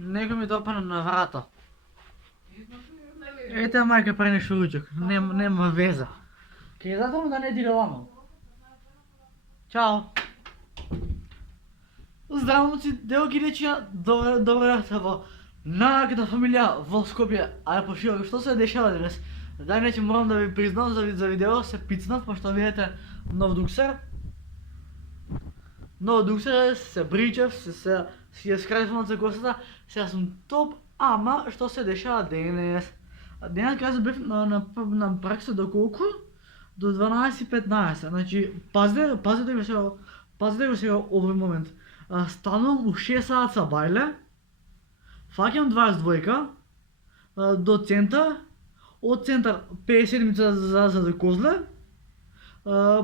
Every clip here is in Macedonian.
Некој ми допана на врата. Ете мајка пренеш ручек, нема веза. Ке затворам да не дига вама. Чао. Здравоци, девојки и дечиња, добро вечер во најаката фамилија во Скопје. Ајде поширо, што се дешава денес? Дај нече морам да ви признам за видео, се пицнав, пошто видите нов дуксер. Нов дуксер, се бричев, се ја скрафнав за косата, сега сум топ, ама што се дешава денес? Денес кога се бев на пракса до колку? До 12:15, значи пазите го сега овој момент. Станувам у 6 саат са бајле, фаќам 22 до центар, од центар 57 за до Козле,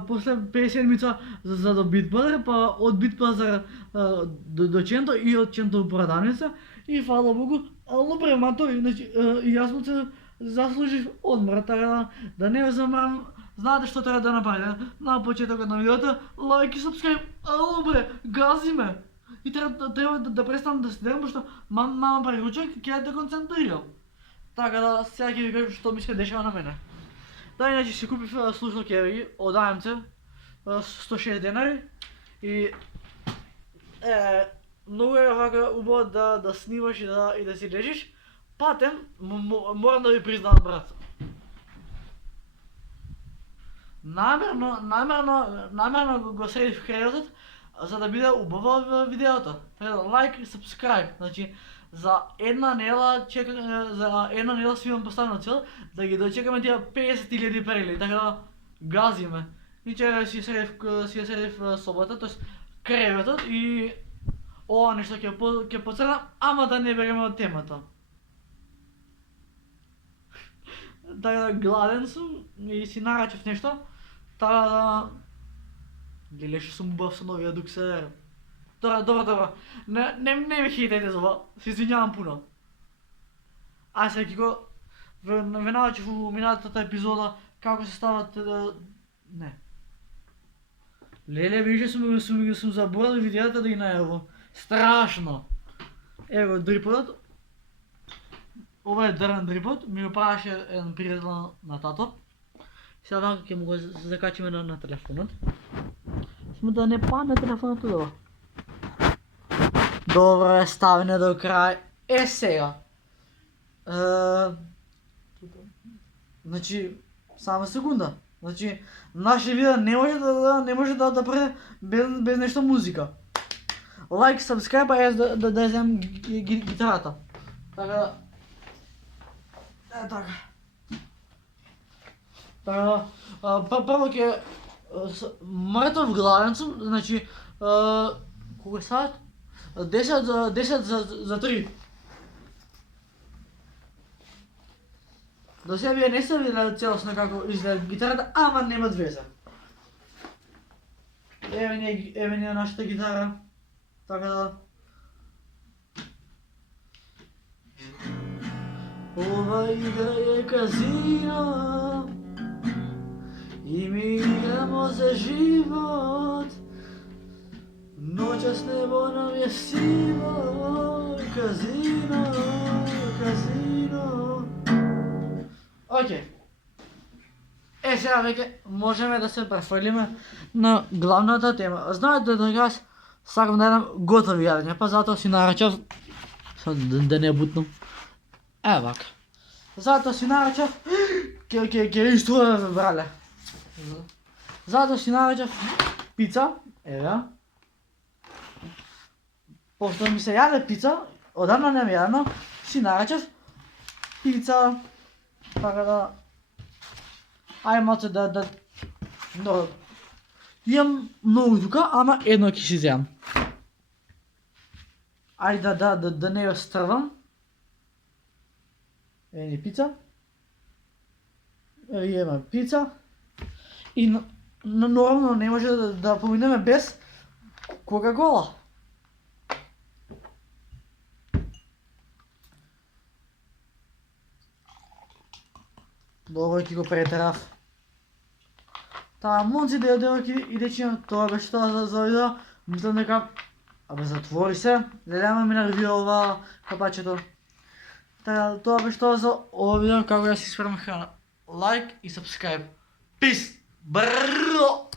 после 57 за до Битпазар, па од Битпазар до Ченто и од Ченто до Порадавница и фала Богу, добре матори, значи и јас му се заслужив одмор, така да не замрам. Знаете што треба да направите? На почетокот на видеото, лайк и сабскрайб. Добре, гази ме. И треба да престанам да се дерам, пошто мама прави ручек, ќе да концентрирам. Така да сега ќе ви кажам што ми се дешава на мене. Да, иначе си купив слушалки од АМЦ, 106 денари и многу е вака убаво да снимаш и да си лежиш. Патем, морам да ви признам, брат. Намерно го средив креветот, за да биде убаво видеото. Лайк и сабскрайб. Значи, за една недела си имам поставено цел да ги дочекаме тия 50.000 прегледи, така да газиме. Ниче си средив собота, тоест креветот и ова нешто ќе поцрнам, ама да не бегаме од темата. Така гладен сум и си нарачев нешто, така да... Леле, што сум убав со новиот дуксер. Добро. Не ми хейтете за ова, се извинјавам пуно. А сега ќе го... Веднага ќе во минатата епизода како се стават... Не. Леле, више сум заборал видеото да ги најавам. Страшно. Ево дриподот. Ова е дрвен дрипод, ми го правеше еден пријател на тато. Сега вака ќе му го закачиме на телефонот. Само да не падне телефонот туда. Добро е ставене до крај. Сега. Значи, само секунда. Значи, наше видео не може да прede без нешто музика. Лайк, сабскрайб, а јас да земам гитарата. Така. Така. Така. Прво ќе мртов гладен сум, значи колку е саат? 10 за 3. До сега вие не се виделе целосно како изгледа гитарата, ама немат веза. Еве ни нашата гитара. Така да... Ова игра е казино и ми играмо за живот. Noćas nebo nam je sivo, казино. Океј. Сега веќе можеме да се префрлиме на главната тема. Знаете дека јас сакам да едам готови јадења, па затоа си нарачав, да не бутнам. Вака. Затоа си нарачав, ќе истуваме брале. Затоа си нарачав пица, еве. Пошто ми се јаде пица, одамна не ми јадено, си нарачав пица, така да... Ајде малце да... Имам многу тука, ама едно ќе си земам. Ајде да не ја стрвам. Еве ни пица. Еве имаме пица. И нормално не може да поминеме без Кока-кола. Добро ќе го претерав. Момци, девојки и дечиња, тоа беше тоа за видео. Мислам дека Абе затвори се, Леляна ми нарвила капачето. Та, това беше това за ова видео, како ја си сварам храна. Лайк и subscribe. Peace! Бро!